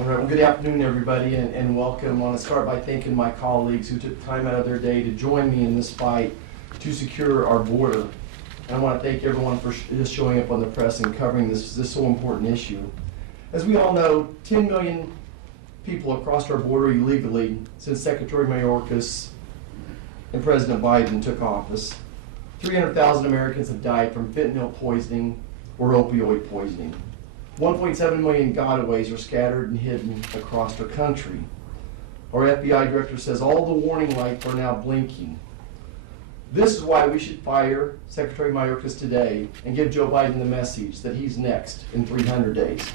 All right, well, good afternoon, everybody, and welcome. I want to start by thanking my colleagues who took time out of their day to join me in this fight to secure our border. And I want to thank everyone for just showing up on the press and covering this so important issue. As we all know, 10 million people have crossed our border illegally since Secretary Mayorkas and President Biden took office. 300,000 Americans have died from fentanyl poisoning or opioid poisoning. 1.7 million gotaways are scattered and hidden across our country. Our FBI director says all the warning lights are now blinking. This is why we should fire Secretary Mayorkas today and give Joe Biden the message that he's next in 300 days.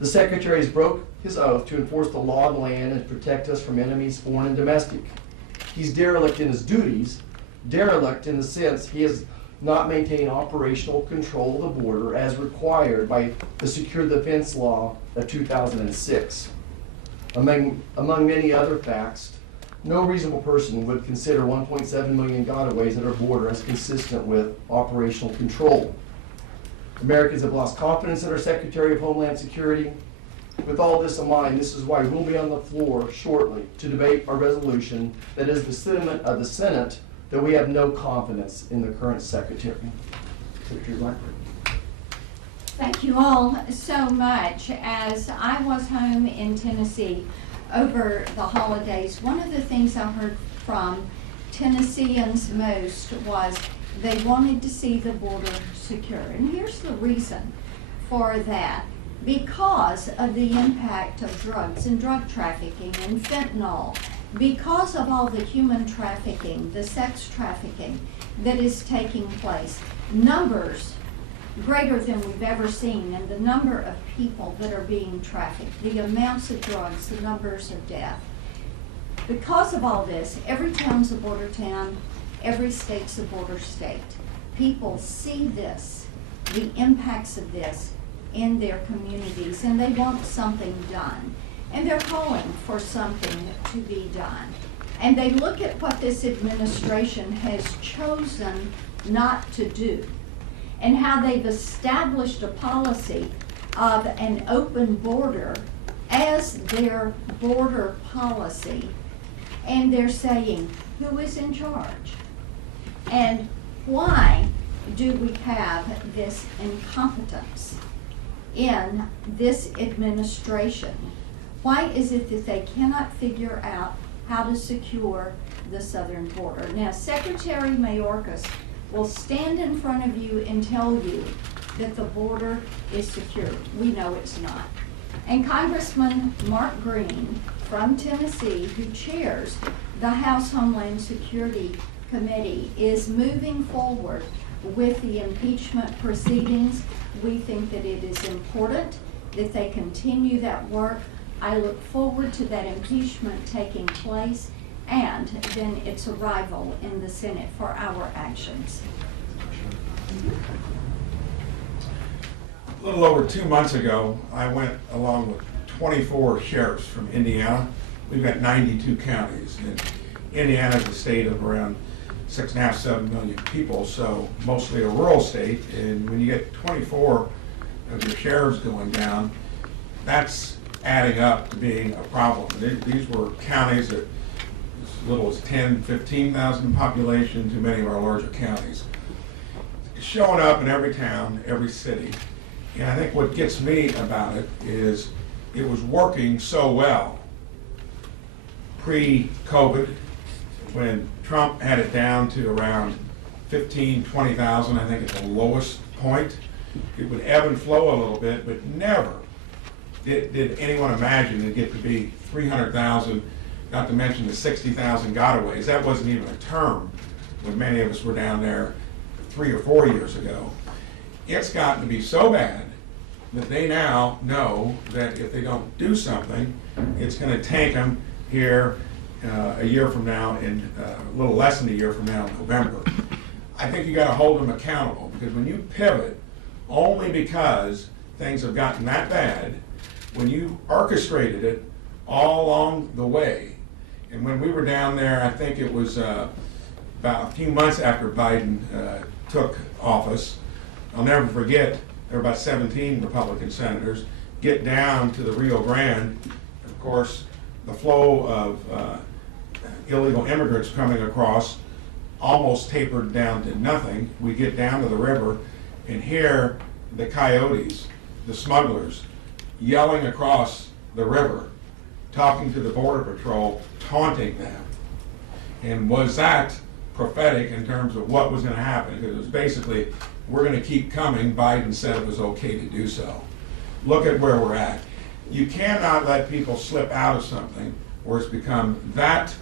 The Secretary has broke his oath to enforce the law of the land and protect us from enemies, foreign and domestic. He's derelict in his duties, derelict in the sense he has not maintain operational control of the border as required by the Secure Defense Law of 2006. Among many other facts, no reasonable person would consider 1.7 million gotaways at our border as consistent with operational control. Americans have lost confidence in our Secretary of Homeland Security. With all this in mind, this is why we'll be on the floor shortly to debate our resolution that is the sentiment of the Senate that we have no confidence in the current Secretary. Secretary Blackburn. Thank you all so much. As I was home in Tennessee over the holidays, one of the things I heard from Tennesseans most was they wanted to see the border secure. And here's the reason for that. Because of the impact of drugs and drug trafficking and fentanyl, because of all the human trafficking, the sex trafficking that is taking place, numbers greater than we've ever seen, and the number of people that are being trafficked, the amounts of drugs, the numbers of death. Because of all this, every town's a border town, every state's a border state. People see this, the impacts of this in their communities, and they want something done. And they're calling for something to be done. And they look at what this administration has chosen not to do and how they've established a policy of an open border as their border policy. And they're saying, who is in charge? And why do we have this incompetence in this administration? Why is it that they cannot figure out how to secure the southern border? Now, Secretary Mayorkas will stand in front of you and tell you that the border is secure. We know it's not. And Congressman Mark Green from Tennessee, who chairs the House Homeland Security Committee, is moving forward with the impeachment proceedings. We think that it is important that they continue that work. I look forward to that impeachment taking place and then its arrival in the Senate for our actions. A little over 2 months ago, I went along with 24 sheriffs from Indiana. We've got 92 counties. And Indiana is a state of around 6.5, 7 million people, so mostly a rural state. And when you get 24 of your sheriffs going down, that's adding up to being a problem. These were counties that as little as 10, 15,000 in population to many of our larger counties. It's showing up in every town, every city. And I think what gets me about it is it was working so well pre-COVID when Trump had it down to around 15, 20,000, I think at the lowest point. It would ebb and flow a little bit, but never did anyone imagine it'd get to be 300,000, not to mention the 60,000 gotaways. That wasn't even a term when many of us were down there 3 or 4 years ago. It's gotten to be so bad that they now know that if they don't do something, it's going to tank them here a year from now, in a little less than a year from now in November. I think you got to hold them accountable, because when you pivot only because things have gotten that bad, when you orchestrated it all along the way, and when we were down there, I think it was about a few months after Biden took office, I'll never forget, there were about 17 Republican senators. get down to the Rio Grande, of course, the flow of illegal immigrants coming across almost tapered down to nothing. We get down to the river, and here the coyotes, the smugglers, yelling across the river, talking to the Border Patrol, taunting them. And was that prophetic in terms of what was going to happen? Because it was basically, we're going to keep coming. Biden said it was okay to do so. Look at where we're at. You cannot let people slip out of something where it's become that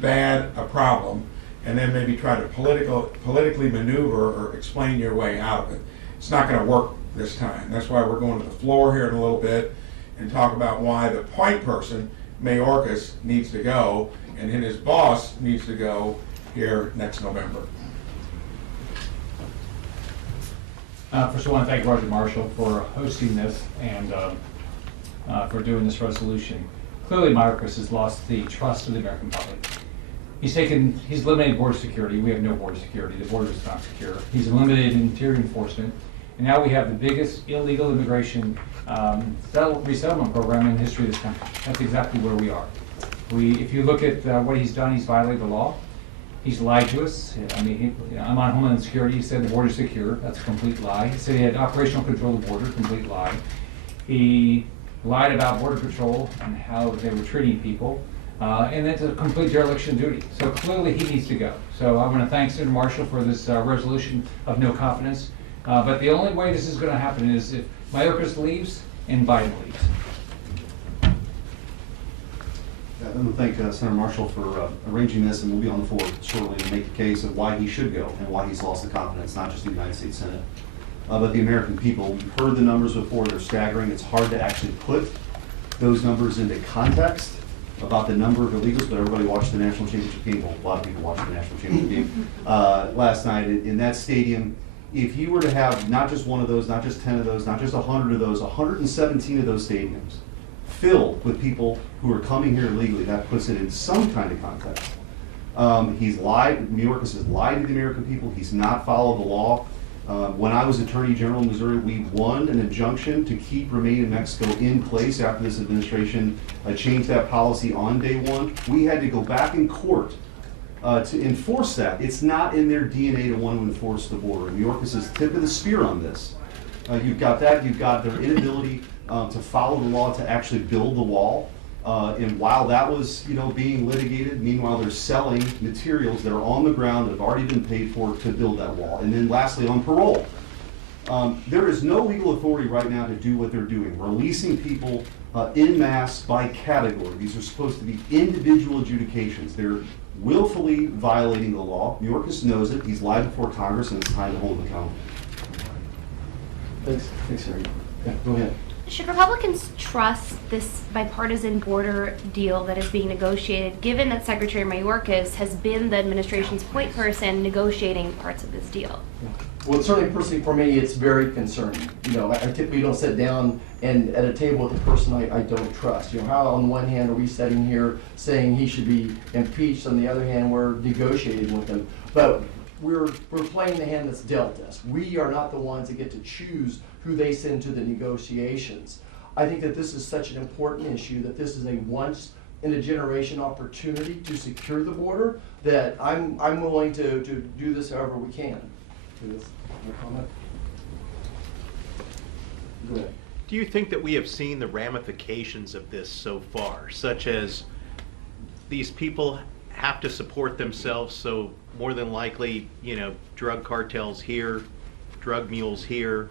bad a problem and then maybe try to politically maneuver or explain your way out of it. It's not going to work this time. That's why we're going to the floor here in a little bit and talk about why the point person, Mayorkas, needs to go, and then his boss needs to go here next November. First, I want to thank Roger Marshall for hosting this and for doing this resolution. Clearly, Mayorkas has lost the trust of the American public. He's eliminated border security. We have no border security. The border is not secure. He's eliminated interior enforcement. And now we have the biggest illegal immigration resettlement program in the history of this country. That's exactly where we are. If you look at what he's done, he's violated the law. He's lied to us. I mean, I'm on Homeland Security. He said the border's secure. That's a complete lie. He said he had operational control of the border. Complete lie. He lied about Border Patrol and how they were treating people. And that's a complete dereliction of duty. So clearly he needs to go. So I want to thank Senator Marshall for this resolution of no confidence. But the only way this is going to happen is if Mayorkas leaves and Biden leaves. I want to thank Senator Marshall for arranging this, and we'll be on the floor shortly to make the case of why he should go and why he's lost the confidence, not just the United States Senate, but the American people. We've heard the numbers before, they're staggering. It's hard to actually put those numbers into context about the number of illegals, but everybody watched the national championship game. Well, a lot of people watched the national championship game last night in that stadium. If you were to have not just one of those, not just 10 of those, not just 100 of those, 117 of those stadiums filled with people who are coming here illegally, that puts it in some kind of context. He's lied, Mayorkas has lied to the American people, he's not followed the law. When I was Attorney General in Missouri, we won an injunction to keep Remain in Mexico in place after this administration changed that policy on day one. We had to go back in court to enforce that. It's not in their DNA to want to enforce the border. Mayorkas is tip of the spear on this. You've got that, you've got their inability to follow the law to actually build the wall. And while that was, being litigated, meanwhile they're selling materials that are on the ground that have already been paid for to build that wall. And then lastly, on parole. There is no legal authority right now to do what they're doing, releasing people en masse by category. These are supposed to be individual adjudications. They're willfully violating the law. Mayorkas knows it. He's lied before Congress, and it's time to hold him accountable. Thanks, Harry. Yeah, go ahead. Should Republicans trust this bipartisan border deal that is being negotiated, given that Secretary Mayorkas has been the administration's point person negotiating parts of this deal? Well, certainly personally for me, it's very concerning. I typically don't sit down and at a table with a person I don't trust. How on one hand are we sitting here saying he should be impeached, on the other hand we're negotiating with him. But we're playing the hand that's dealt us. We are not the ones that get to choose who they send to the negotiations. I think that this is such an important issue, that this is a once in a generation opportunity to secure the border, that I'm willing to do this however we can. Comment? Go ahead. Do you think that we have seen the ramifications of this so far, such as these people have to support themselves, so more than likely, drug cartels here, drug mules here,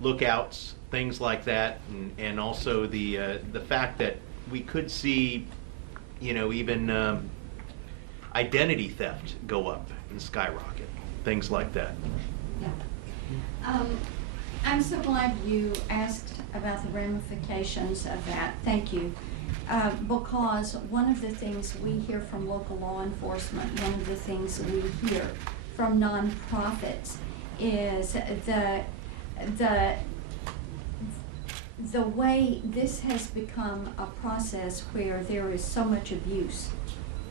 lookouts, things like that, and also the fact that we could see, even identity theft go up and skyrocket, things like that. Yeah. I'm so glad you asked about the ramifications of that. Thank you. Because one of the things we hear from local law enforcement, one of the things we hear from nonprofits is the way this has become a process where there is so much abuse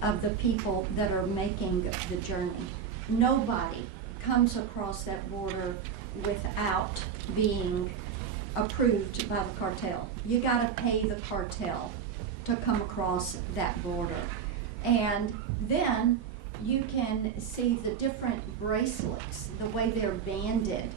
of the people that are making the journey. Nobody comes across that border without being approved by the cartel. You gotta pay the cartel to come across that border. And then you can see the different bracelets, the way they're banded,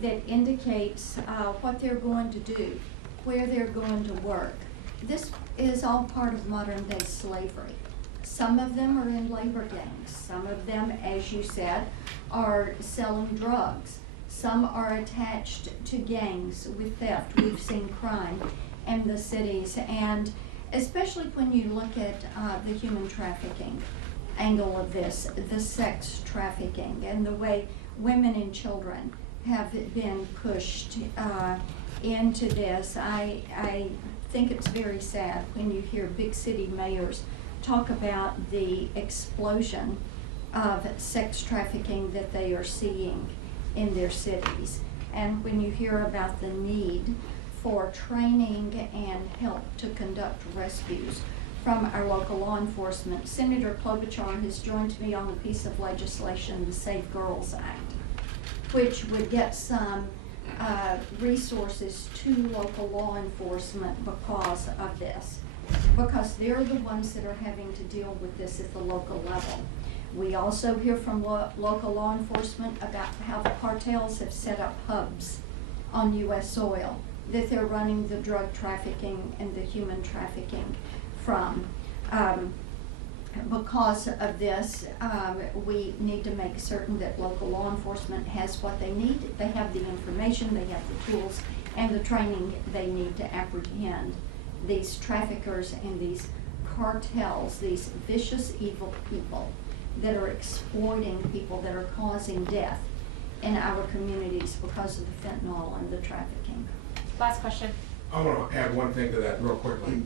that indicates what they're going to do, where they're going to work. This is all part of modern day slavery. Some of them are in labor gangs. Some of them, as you said, are selling drugs. Some are attached to gangs with theft. We've seen crime in the cities, and especially when you look at the human trafficking angle of this, the sex trafficking, and the way women and children have been pushed into this. I think it's very sad when you hear big city mayors talk about the explosion of sex trafficking that they are seeing in their cities. And when you hear about the need for training and help to conduct rescues from our local law enforcement, Senator Klobuchar has joined me on a piece of legislation, the Save Girls Act, which would get some resources to local law enforcement because of this, because they're the ones that are having to deal with this at the local level. We also hear from local law enforcement about how the cartels have set up hubs on U.S. soil that they're running the drug trafficking and the human trafficking from. Because of this, we need to make certain that local law enforcement has what they need. They have the information, they have the tools, and the training they need to apprehend these traffickers and these cartels, these vicious, evil people that are exploiting people, that are causing death in our communities because of the fentanyl and the trafficking. Last question. I want to add one thing to that real quickly.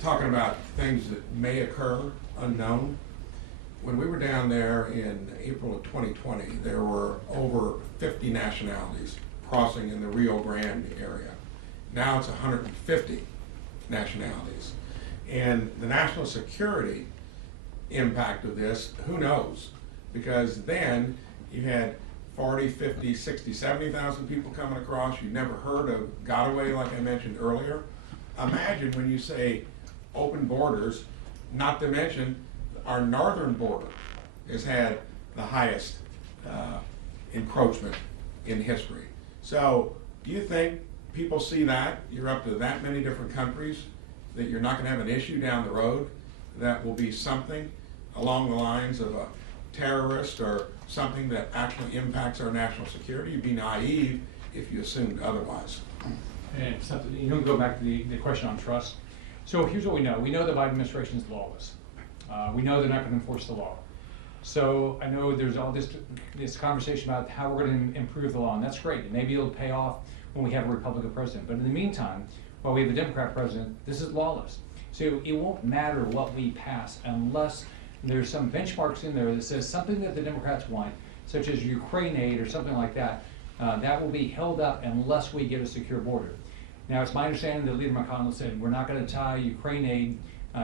Talking about things that may occur unknown. When we were down there in April of 2020, there were over 50 nationalities crossing in the Rio Grande area. Now it's 150 nationalities. And the national security impact of this, who knows? Because then you had 40, 50, 60, 70,000 people coming across. You never heard of Gotaway, like I mentioned earlier. Imagine when you say open borders, not to mention our northern border has had the highest encroachment in history. So do you think people see that, you're up to that many different countries, that you're not going to have an issue down the road that will be something along the lines of a terrorist or something that actually impacts our national security? You'd be naive if you assumed otherwise. And something, you know, go back to the question on trust. So here's what we know. We know the Biden administration is lawless. We know they're not going to enforce the law. So I know there's all this conversation about how we're going to improve the law, and that's great. And maybe it'll pay off when we have a Republican president. But in the meantime, while we have a Democrat president, this is lawless. So it won't matter what we pass unless there's some benchmarks in there that says something that the Democrats want, such as Ukraine aid or something like that, that will be held up unless we get a secure border. Now, it's my understanding that Leader McConnell said we're not going to tie Ukraine aid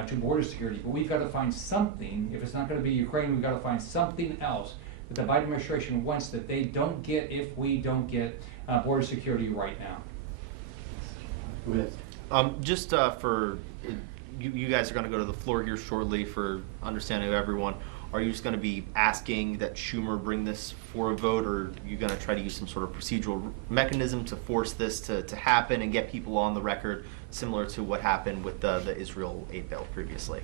to border security, but we've got to find something. If it's not going to be Ukraine, we've got to find something else that the Biden administration wants that they don't get if we don't get border security right now. Go ahead. Just for you guys are going to go to the floor here shortly for understanding of everyone. Are you just going to be asking that Schumer bring this for a vote, or are you going to try to use some sort of procedural mechanism to force this to happen and get people on the record, similar to what happened with the Israel aid bill previously?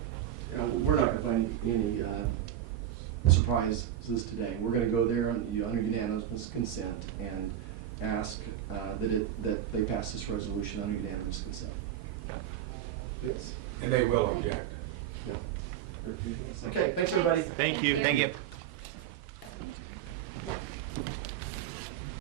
We're not going to find any surprises today. We're going to go there under unanimous consent and ask that they pass this resolution under unanimous consent. Yes. And they will object. Okay, thanks everybody. Thank you. Thank you.